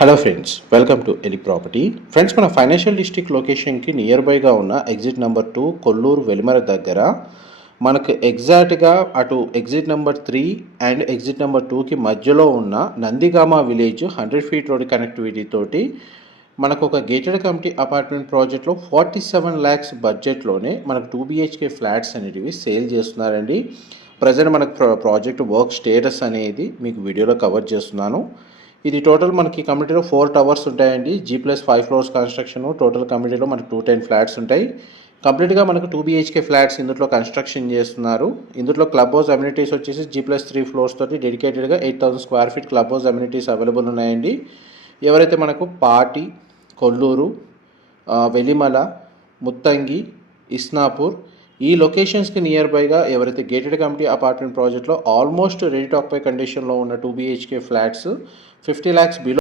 Hello friends, welcome to Eli property. Friends, మన financial district లొకేషన్కి near బైగా ఉన్న ఎగ్జిట్ నెంబర్ 2 కొల్లూరు వెలిమర దగ్గర మనకు ఎగ్జాక్ట్గా అటు exit number 3 and exit number 2కి మధ్యలో ఉన్న Nandigama village 100 feet road connectivity తోటి మనకు ఒక గేటెడ్ కమిటీ అపార్ట్మెంట్ ప్రాజెక్ట్లో 47 lakhs బడ్జెట్లోనే మనకు 2 BHK ఫ్లాట్స్ అనేటివి సేల్ చేస్తున్నారండి. ప్రజెంట్ మనకు ప్రాజెక్ట్ వర్క్ స్టేటస్ అనేది మీకు వీడియోలో కవర్ చేస్తున్నాను. ఇది టోటల్ మనకి కమిటీలో 4 టవర్స్ ఉంటాయండి. G+5 floors construction. టోటల్ కమిటీలో మనకు 210 ఫ్లాట్స్ ఉంటాయి. కంప్లీట్గా మనకు 2 BHK ఫ్లాట్స్ ఇందులో కన్స్ట్రక్షన్ చేస్తున్నారు. ఇందులో క్లబ్ హౌస్ అమ్యూనిటీస్ వచ్చేసి G+3 ఫ్లోర్స్ తోటి డెడికేటెడ్గా 8,000 square feet club house amenities available ఉన్నాయండి. ఎవరైతే మనకు పాటి, కొల్లూరు, వెలిమల, ముత్తంగి, ఇస్నాపూర్ ఈ లొకేషన్స్కి నియర్ బైగా ఎవరైతే గేటెడ్ కమిటీ అపార్ట్మెంట్ ప్రాజెక్ట్లో ఆల్మోస్ట్ రెడీ టు ఆక్యుపై కండిషన్లో ఉన్న 2 BHK ఫ్లాట్స్ 50 lakhs బిలో